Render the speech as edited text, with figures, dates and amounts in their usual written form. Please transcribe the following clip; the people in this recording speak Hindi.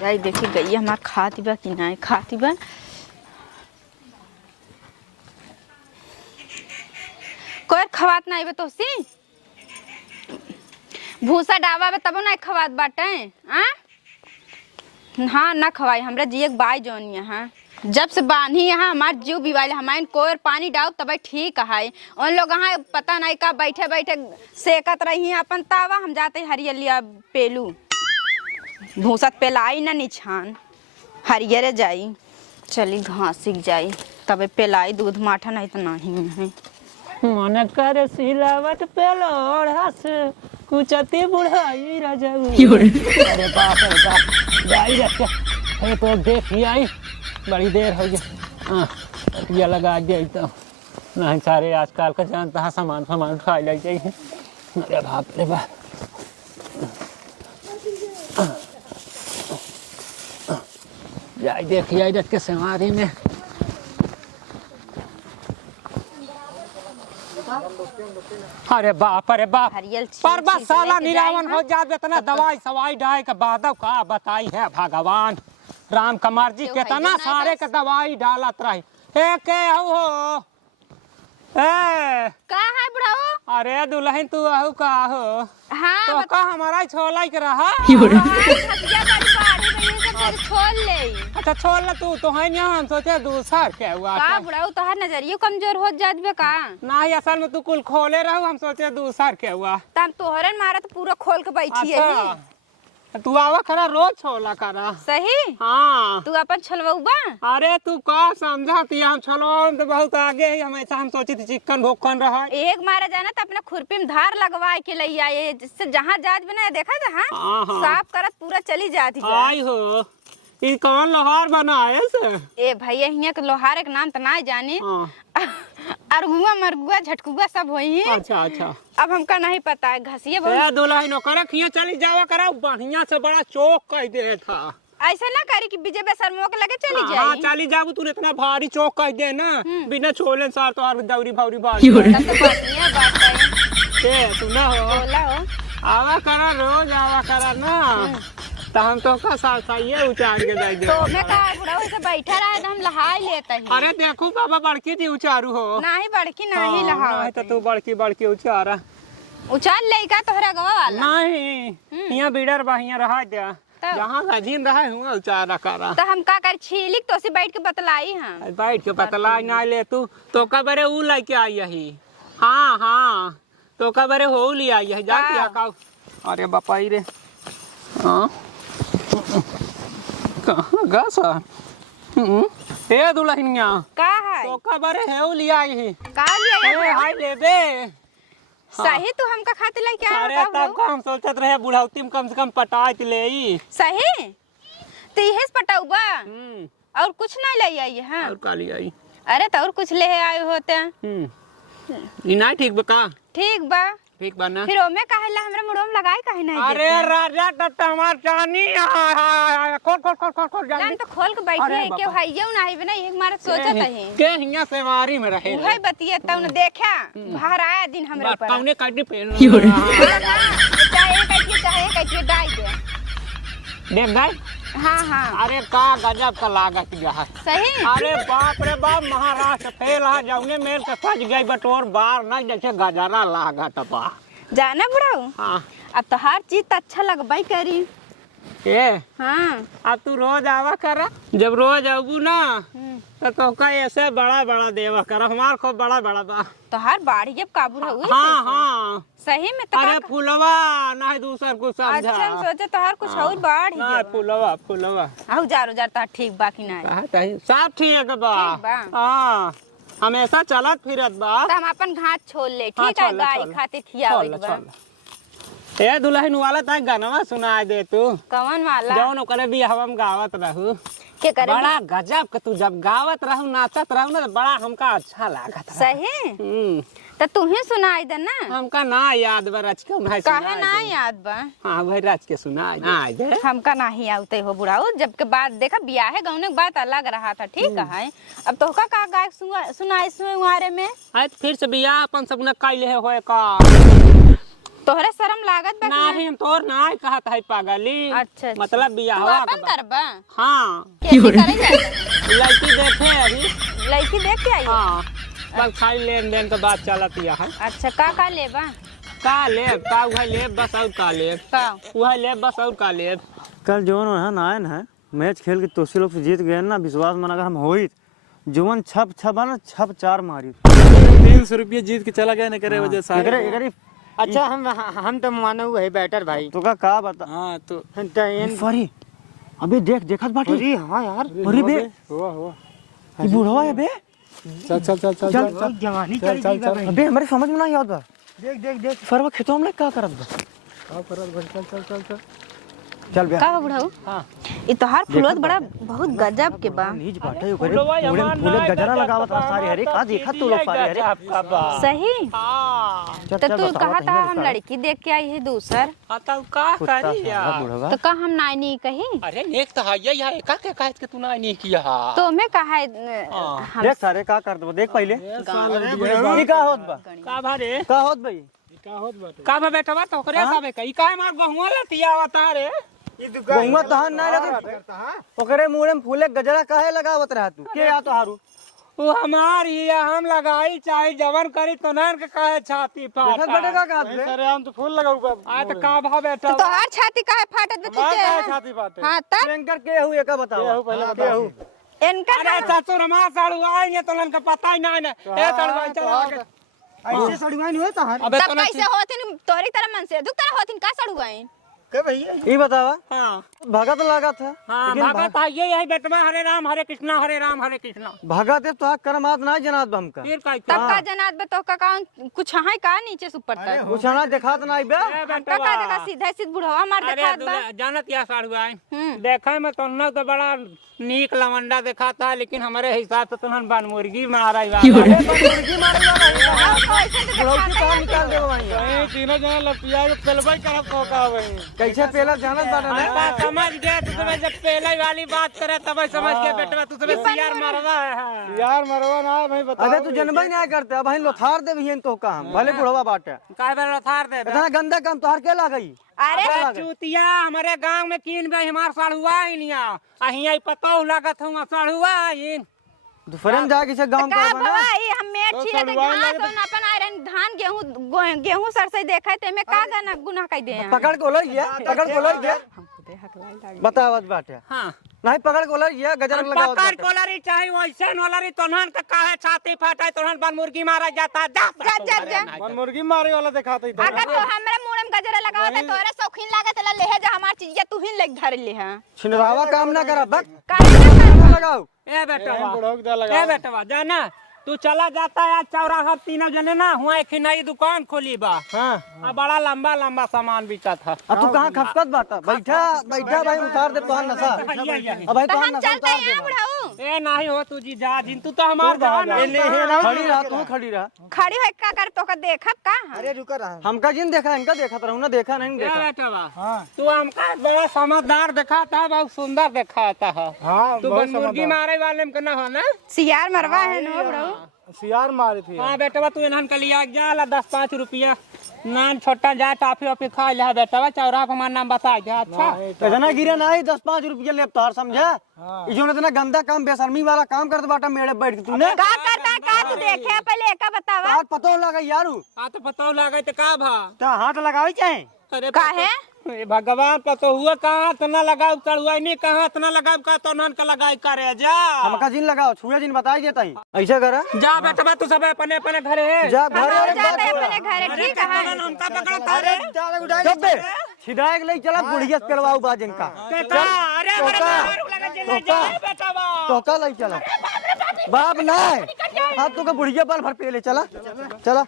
जाई देखी गई हमार खाती बा कि नहीं खाती बा। कोई खवात नहीं बा तोसी भूसा डावा बा तब नहीं खवात बाटे। हाँ ना खवाई हमरा जिए बाई जोन यहाँ जब से बानी यहाँ हमार जीव बिवाइल हमारे कोई पानी डाल तब ठीक है। उन लोग यहाँ पता नहीं का बैठे बैठे सेकत रही अपन तावा हम जाते हरियलिया पेलू भूसत पेलाई ना निछान हरियरे जाई चली घास सीख जाई तब पेलाई दूध माठा नहीं तो नहीं है। मन कर सिलावट पेलोड़ा से कुचती बुढ़ाई रजऊ। अरे बाप रे बाप जाई रखे तो देखी आई बड़ी देर हो गई। ये लगा गई तो नहीं सारे आजकल का जानता है सामान उठा लग जाइए। अरे बाप रे बाप जाई देखी आई रख के सवारी में। अरे बाप पर बस साला निरावन हो जाए इतना दवाई सवाई डाय के बाद का बताई है भगवान राम कमार जी कितना सारे के दवाई डालत रही के हो का है बुढ़ाओ। अरे दुल्हन तू आहू का हो। हाँ तो का हमारा छोला के रहा छोड़ ले। अच्छा छोड़ ले तू तो है यहाँ हम सोचे दूसर के हुआ का बुढ़ाओ तोहर नजरियो कमजोर हो जात बे का नहीं असल में तू कुल खोले रहो हम सोचे दूसर के हुआ तब तोहरन मारा तो पूरा खोल के बैठी है। तू आवा खरा रोज छोला करा सही। हाँ तू अपन छलवउबा। अरे तू का समझाती हम छलवा तो बहुत आगे ही हमेशा हम सोची थी चिकन भोकन रहा एक मारा जाना तो अपने खुरपी में धार लगवा के ले आए जिससे जहाँ जात बना देखा जहाँ साफ करत पूरा चली जाती आई हो ये कौन लोहार बनाए से ए भैया हिया के लोहार के नाम तो ना जाने अरगुआ मरगुआ झटकुआ सब होई। अच्छा अच्छा अब हमका नहीं पता है घसिए बहुत दुल्हन करे खिया चली जावा करा बढ़िया से बड़ा चौक कह दे था ऐसा ना करी कि विजय बेसरमो के लगे चली जाए। हाँ चली जाबू तूने इतना भारी चौक कह दे ना बिना छोले सार तो और दौरी भारी भारी सुना हो आवा करा रोज आवा करा ना तो हम तो का साइए उचार के जाए तो मैं कहा बुढ़ा वैसे बैठा रहा तो हम लहाई लेता ही। अरे देखो बाबा बड़की थी उचारू हो नहीं बड़की नहीं लहा तो तू बड़की उचारा उचार लेगा तोहरा गवा वाला नहीं यहाँ बीडर बहिया रहा जा जहाँ गजीन रहा हुआ उचारा करा तो हम का कर छीलिक तो से बैठ के बतलाई हां बैठ के बतलाई ना ले तू तो कबरे ऊ लेके आई है। हाँ तो कबरे हो ले आई है जा क्या का। अरे बापाई रे हाँ कहाँ गसा ए दुल्हनिया का है तो कबरे है ले आई है का लिया हाय ले दे सही तू हमका खाते ला क्या। अरे तब का हम सोचत रहे बुढ़ाउती में कम से कम पटात ले सही तो यही पटाऊबा और कुछ नहीं ले आई है। और का ले आई अरे तो और कुछ ले आए होते ई ना ठीक बका ठीक बा ना फिर ओमे काहेला हमरा मुड़ो में लगाई काहे नहीं। अरे राजा टमार चानी खोल जान तो खोल के बैठी है के भाई ये नहीं बना एक मारे सोचत है के हिया सेवारी में रहे वही बतिया तब ने देखा बाहर आया दिन हमरा ऊपर कौने काटी पहन चाहे कटिए डाई दे देख गए। हाँ अरे का गजब का लागत जहा सही। अरे बाप रे बाप महाराष्ट्र फैला जाऊंगे मेल के फज गई बटोर बार ना जैसे गजरा लागत बा जाना बुढ़ाऊ। हाँ अब तो हर चीज तो अच्छा लगबाई करी के। हाँ अब तू रोज आवा करा जब रोज आबू ना तो का ऐसे बड़ा देवा कर हमार को बड़ा बा तो हर बाड़ी जब काबू हुई। हाँ सही में तो अरे फूलवा ना दूसर को समझा। अच्छा हम सोचे तो हर कुछ और बाड़ी ना फूलवा आउ जार तो ठीक बाकी ना सब ठीक बा। हाँ हमेशा चलत फिरत बा तो हम अपन घाट छोड़ ले ठीक है गाय खाते खियावे ए दुल्हन वाला ता गाना सुना दे तू कौन वाला जौन ओकरे बियाहवा में गावत रहू के करे बड़ा गजब के तू जब गावत रहू नाचत रहू ना तो बड़ा हमका अच्छा लागत सही। तो तू ही सुनाई दे ना हमका ना याद बा रच के नहीं काहे ना याद बा। हां वही रच के सुनाई दे हमका नहीं आउते हो बुढ़ाऊ जब के बाद देखा बियाह है गाँव के बात अलग रहा था ठीक है। अब तो का गाय सुनाई सुनारे में आज फिर से बियाह अपन सब न काइले होए का तोहरे शर्म लागत बा नहीं तोर ना कहा था पागली। अच्छा मतलब तू बियाहवा अपन करबा हाँ कैसे करे जाए लड़की देखे अभी। लड़की देख के आई हाँ बस खाली लेन देन के बात चलत है। अच्छा का लेबा का ले का वह ले बस और का ले का वह ले बस और का ले। कल जोन है नायन है मैच खेल के तोसी लोग से जीत गए ना विश्वास मन अगर हम होई जोन छप छप ना छप 4 मारी 300 रुपये जीत के चला गया ना करे वजह से एकरे अच्छा हम तो मानो है बैटर भाई। तो का बता हाँ तो सॉरी अबे देखत बाटी अरे हाँ यार अरे बे हुआ ये बुढ़वा है बे चल चल चल चल चल जवानी चल चल चल अबे हमारे समझ में नहीं आता देख सरवा खेतों में का करत बा चल चल चल चल चल बे का बुढ़ाऊ हाँ ई तोहार फुलवत बड़ा बहुत गजब के बा नीच बाटे ओकरे पूरे गजरा लगावत रहा सारे हरे का देखा तू लोग सारे हरे सही चल तो तू कहा था हम लड़की देख के आई है दूसर आता का करी यार। बुढ़वा तो का हम नानी कही अरे नेक तो है ये का के कहत के तू ना नहीं किया। तो मैं कहा हम देख सारे का करत बा देख पहले ई का होत बा का भारे का होत भाई का बा बेटा तो करे साबे कई का मार गहुआ लतिया आवता रे। गहुआ तहन ना लगे ओकरे मुंह में फूले गजरा काहे लगावत रहा तू के या तो हारू वो हमार ये हम लगाई चाहे जवन करी तो नन के काहे छाती देखत फाटा बटे का कहत बे अरे हम तो फूल लगाऊ आ तो का भा बेटा तो तोहार छाती काहे फाटत बा तुझे छाती बात हां तब एंकर के हु एका बताओ के हु इनका अरे चाचू रमा साड़ू आई ने तो नन के पता ही ना ए साड़ू चल ऐसे सड़ुआ नहीं होता है अबे तब तो कैसे होथिन तोरी तरह मन से दुख तरह होथिन का सड़ू गए के भैया ई बतावा हां भगत लागत है हां भगत है ये यही बेटवा हरे राम हरे कृष्णा भगत है तो करमात ना जनात हमका फिर का तब का जनात बे तो का कुछ है का नीचे से ऊपर तक कुछ ना दिखात ना बे तब का जगह सीधा सीधा बुढ़वा मार अरे देखात बा जानत या साड़ू आई हम्म। देखे में तो न तो बड़ा नीक लवंडा दिखाता है लेकिन हमारे हिसाब से तुहन बन मुर्गी मारा ही मुर्गी मारे बुढ़ौती कहां निकाल देबो वहीं कहीं तीनों जना लपिया के पेलबई करत का भाई कैसे पेला जानत बाटे ना समझ गए तू तुम्हें जब पहले वाली बात करे तब समझ के बेटवा तू तुम्हें सियार मारवा है यार मरवा ना भाई बता अबे तू जनबई नहीं करते अब हम लोथार देबहिन तो काम भले बुढ़वा बाटे काय बेर थार दे इतना गंदा काम तोहर के लागई अरे चूतिया हमारे गांव में कीन गए हमार साढ़ुआ ही निया अही आई पतो लागत हूं साढ़ुआ ही दूसरे में जाके से गांव का का बना बाबा ये हम मेट छिए त घास और अपन आयरन धान गेहूं सरसई देखै ते में का गाना गुनाह कह दे पकड़ को लई गया पकड़ को लई गया बतावत बाटे हां नहीं पकड़ को लई गया गजर लगावत पकड़ कोलरी चाहे वैसे नोलरी तोहन का काहे छाती फाटा तोहन बन मुर्गी मारा जाता जा जा मन मुर्गी मारे वाला दिखाते ही अगर तो हमरे मुंह में गजरा लगावत तोरे शौकीन लागत ला ले जा हमार चीज तू ही लग धर ले हां छिनरावा काम ना करा बक का लगाओ ए बेटवा बुढ़ोक दा लगा ए बेटवा जाना तू चला जाता है चौराहा तीनों जने ना हुआ एक नई दुकान खोली बा हां बड़ा लंबा लंबा सामान बिका था अब तू कहां खपकत बाटा बैठा बैठा भाई उतार दे तोहन नशा अब भाई तो तोहन हम नशा चलते उतार दे हैं बुढ़ाऊ ए नहीं हो तू जी जा जिंतु तो हमार जान खड़ी रहा तू खड़ी रहा खड़ी है का कर तो का देखब का अरे रुका रहा हमका जिन देखा इनका देखा रहूं ना देखा नहीं ए देखा बेटवा तू हमका बड़ा समझदार दिखाता है बहुत सुंदर दिखाता है हां तू बन मुर्गी मारे वाले में ना हो ना सियार मरवा है नो बुढ़ाऊ सियार मारी थी हाँ बेटवा तू इन्हन के लिया जा 10-5 रुपया नान छोटा जा टॉफी वॉफी खा ले बेटवा चौराहा पर हमारा नाम बता दे अच्छा इतना गिरे ना 10-5 रुपया ले तार समझा ई जो इतना गंदा काम बेशर्मी वाला काम करत बाटा मेरे बैठ के तूने का करता का तू देखे पहले का बतावा यार पतो लगा यारू आ तो पता लगे तो का भा ता हाथ लगावे चाहे अरे काहे ए भगवान पतो हुआ कहाँ इतना लगाओ चढ़ुआ नहीं कहाँ इतना लगाओ का तो नन का लगाई करे जा हमका जिन लगाओ छुए जिन बताई देता ही ऐसा करा जा बेटवा तू सब अपने अपने घरे है जा घर हम जाते हैं अपने घर ठीक है हमका पकड़ता रे जब बे छिदाए के ले चला गुड़िया पेलवाऊ बाज इनका बेटा अरे बेटवा टोका ले चला बाप ना हाथ तो का बुढ़िया बाल भर पे ले चला चला